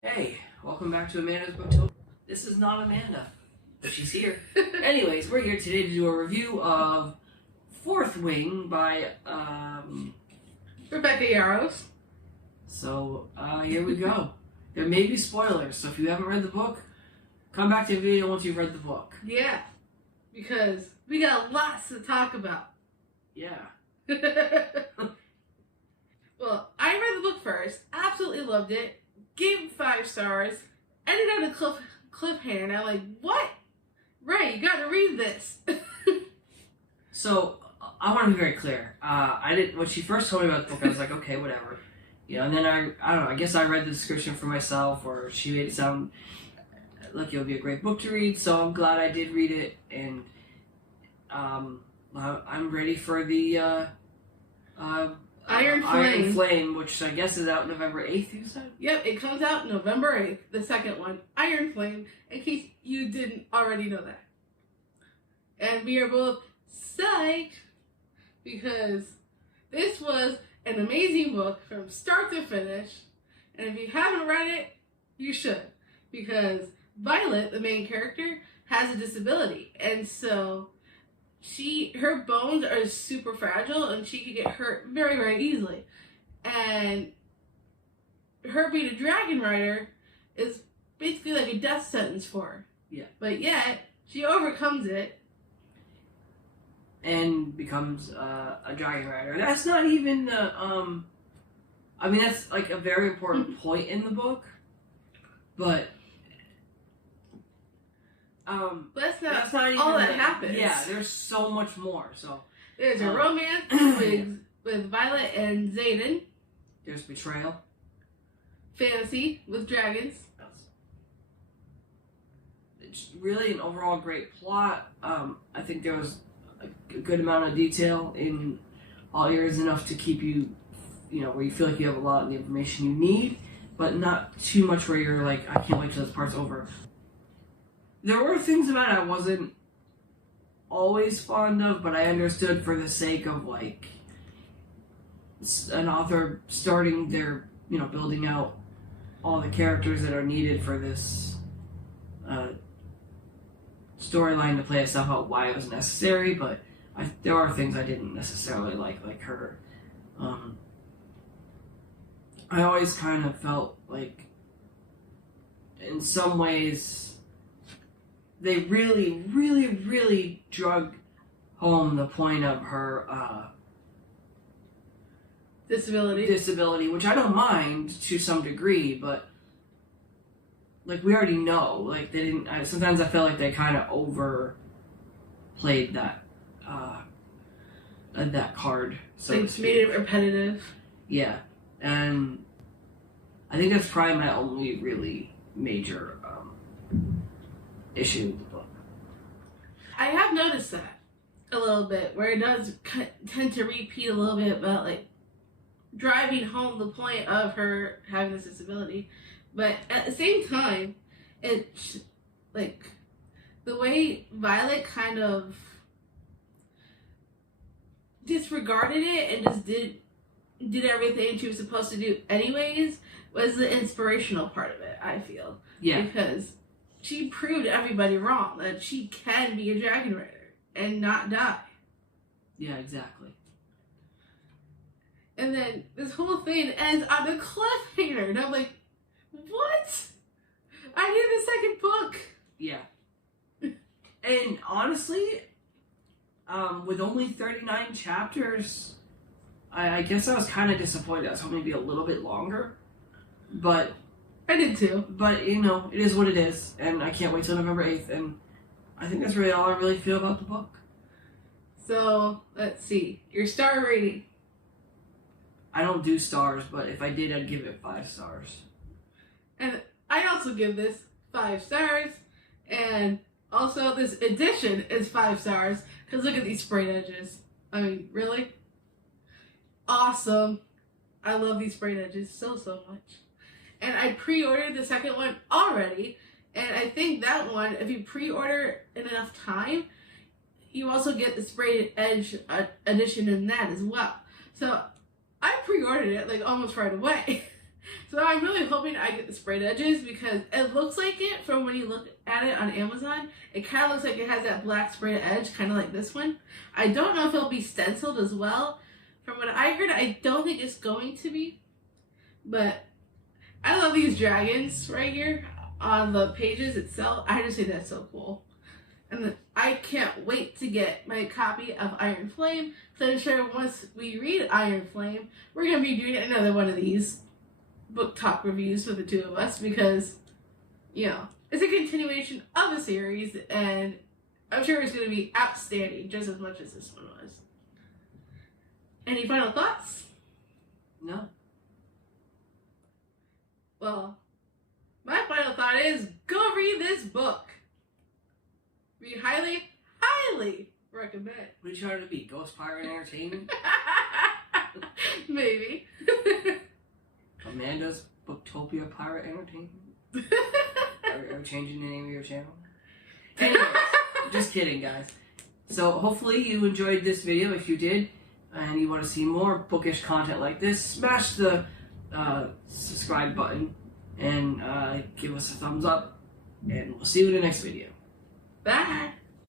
Hey, welcome back to Amanda's Booktober. This is not Amanda, but she's here. Anyways, we're here today to do a review of Fourth Wing by, Rebecca Yarros. So, here we go. There may be spoilers, so if you haven't read the book, come back to the video once you've read the book. Yeah, because we got lots to talk about. Yeah. Well, I read the book first, absolutely loved it, gave it 5 stars, ended on a cliffhanger, and I'm like, what? Right, you gotta read this. So, I want to be very clear. When she first told me about the book, I was like, okay, whatever. And then I don't know, I guess I read the description for myself, or she made it sound like it would be a great book to read, so I'm glad I did read it, and I'm ready for the Iron Flame, which I guess is out November 8th, you said? Yep, it comes out November 8th, the second one, Iron Flame, in case you didn't already know that. And we are both psyched because this was an amazing book from start to finish, and if you haven't read it, you should, because Violet, the main character, has a disability, and so her bones are super fragile and she could get hurt very, very easily. And her being a dragon rider is basically like a death sentence for her. Yeah. But yet, she overcomes it. And becomes a dragon rider. That's not even the, that's like a very important point in the book. But, that's not even all that happens. Yeah, there's so much more. So there's a romance with Violet and Xaden. There's betrayal. Fantasy with dragons. It's really an overall great plot. I think there was a good amount of detail in all areas, enough to keep you, where you feel like you have a lot of the information you need, but not too much where you're like, I can't wait till this part's over. There were things about it I wasn't always fond of, but I understood for the sake of, like, an author starting their, building out all the characters that are needed for this storyline to play itself out, why it was necessary, but there are things I didn't necessarily like her. I always kind of felt like, in some ways, they really, really, really drug home the point of her disability, which I don't mind to some degree, but like we already know, like they didn't. Sometimes I felt like they kind of overplayed that card. So They made it repetitive. Yeah, and I think that's probably my only really major issue with the book. I have noticed that a little bit, where it does tend to repeat a little bit about like driving home the point of her having this disability, but at the same time, it's like the way Violet kind of disregarded it and just did everything she was supposed to do anyways was the inspirational part of it, I feel. Yeah. Because she proved everybody wrong that she can be a dragon rider and not die. Yeah, exactly. And then this whole thing ends on a cliffhanger, and I'm like, what? I need the second book. Yeah. And honestly, with only 39 chapters, I guess I was kind of disappointed. I was hoping to be a little bit longer. But I did too. But, it is what it is. And I can't wait till November 8th. And I think that's really all I really feel about the book. So, let's see. Your star rating. I don't do stars, but if I did, I'd give it 5 stars. And I also give this 5 stars. And also, this edition is 5 stars. Because look at these sprayed edges. I mean, really? Awesome. I love these sprayed edges so much. And I pre-ordered the second one already. And I think that one, if you pre-order in enough time, you also get the sprayed edge edition in that as well. So I pre-ordered it like almost right away. So I'm really hoping I get the sprayed edges because it looks like it from when you look at it on Amazon. It kind of looks like it has that black sprayed edge, kind of like this one. I don't know if it'll be stenciled as well. From what I heard, I don't think it's going to be. But I love these dragons right here on the pages itself. I just think that's so cool. And I can't wait to get my copy of Iron Flame. So I'm sure once we read Iron Flame, we're going to be doing another one of these book talk reviews for the two of us because, you know, it's a continuation of a series and I'm sure it's going to be outstanding just as much as this one was. Any final thoughts? No. Well, my final thought is go read this book. We highly, highly recommend. What are you trying to be? Ghost Pirate Entertainment? Maybe. Amanda's Booktopia Pirate Entertainment? Are we changing the name of your channel? Anyways, just kidding, guys. So hopefully you enjoyed this video. If you did, and you want to see more bookish content like this, smash the subscribe button and give us a thumbs up. And we'll see you in the next video. Bye.